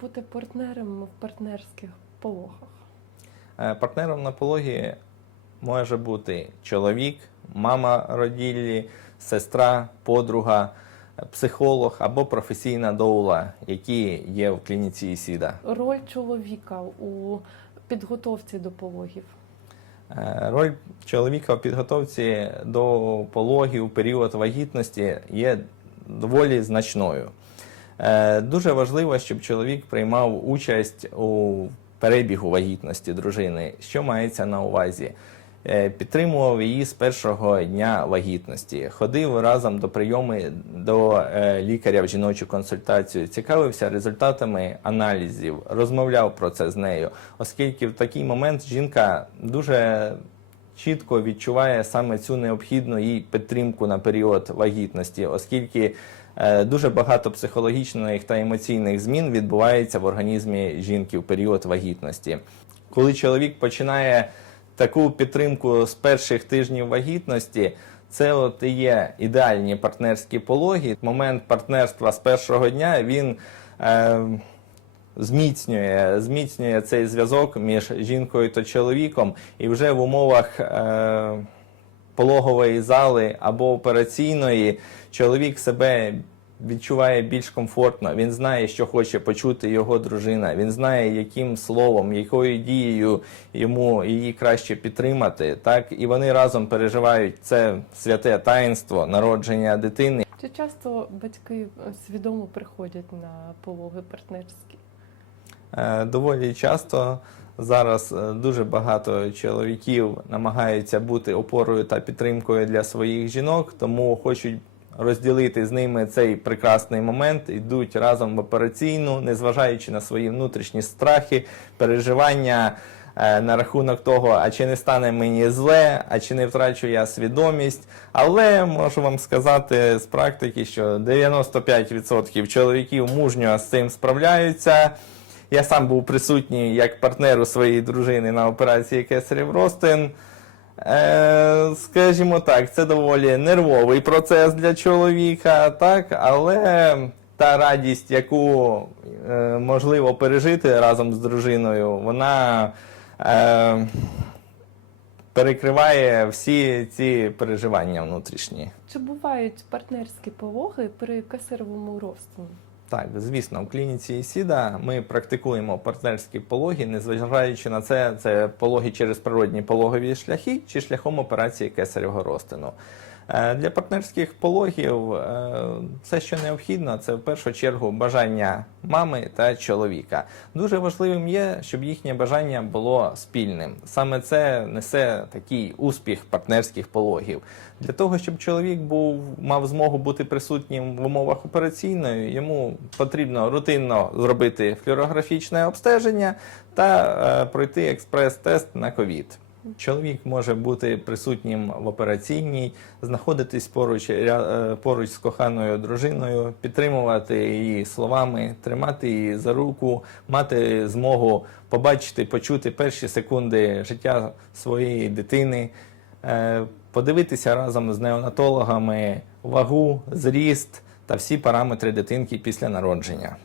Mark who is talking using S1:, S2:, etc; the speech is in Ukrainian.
S1: бути партнером в партнерських пологах?
S2: Е, Партнером на пологі може бути чоловік, мама роділлі, сестра, подруга, е, психолог або професійна доула, які є в клініці ІСІДА.
S1: Роль чоловіка у підготовці до пологів.
S2: Е, Роль чоловіка в підготовці до пологів у період вагітності є доволі значною. Е, Дуже важливо, щоб чоловік приймав участь у перебігу вагітності дружини. Що мається на увазі? Е, Підтримував її з першого дня вагітності, ходив разом до прийому до е, лікаря в жіночу консультацію, цікавився результатами аналізів, розмовляв про це з нею, оскільки в такий момент жінка дуже чітко відчуває саме цю необхідну їй підтримку на період вагітності, оскільки е, дуже багато психологічних та емоційних змін відбувається в організмі жінки в період вагітності. Коли чоловік починає таку підтримку з перших тижнів вагітності, це от і є ідеальні партнерські пологи. Момент партнерства з першого дня він е, зміцнює, зміцнює цей зв'язок між жінкою та чоловіком, і вже в умовах е, пологової зали або операційної чоловік себе відчуває більш комфортно. Він знає, що хоче почути його дружина. Він знає, яким словом, якою дією йому її краще підтримати. Так і вони разом переживають це святе таїнство народження дитини.
S1: Чи часто батьки е, свідомо приходять на пологи партнерські?
S2: Е, Доволі часто зараз е, дуже багато чоловіків намагаються бути опорою та підтримкою для своїх жінок, тому хочуть розділити з ними цей прекрасний момент, йдуть разом в операційну, незважаючи на свої внутрішні страхи, переживання. е, На рахунок того, а чи не стане мені зле, а чи не втрачу я свідомість. Але можу вам сказати з практики, що 95% чоловіків мужньо з цим справляються. Я сам був присутній як партнер у своєї дружини на операції Кесарів Ростин. Е, скажімо так, це доволі нервовий процес для чоловіка, так, але та радість, яку е, можливо пережити разом з дружиною, вона е, перекриває всі ці переживання внутрішні.
S1: Чи бувають партнерські пологи при кесаревому розтині?
S2: Так, звісно, в клініці Сіда ми практикуємо партнерські пологи, незважаючи на це, це пологи через природні пологові шляхи чи шляхом операції кесаревого розтину. Е, Для партнерських пологів е, все, що необхідно, це в першу чергу бажання мами та чоловіка. Дуже важливим є, щоб їхнє бажання було спільним. Саме це несе такий успіх партнерських пологів. Для того, щоб чоловік був мав змогу бути присутнім в умовах операційної, йому потрібно рутинно зробити флюорографічне обстеження та е, пройти експрес-тест на ковід. Чоловік може бути присутнім в операційній, знаходитись поруч, е, поруч з коханою дружиною, підтримувати її словами, тримати її за руку, мати змогу побачити, почути перші секунди життя своєї дитини, е, подивитися разом з неонатологами вагу, зріст та всі параметри дитинки після народження.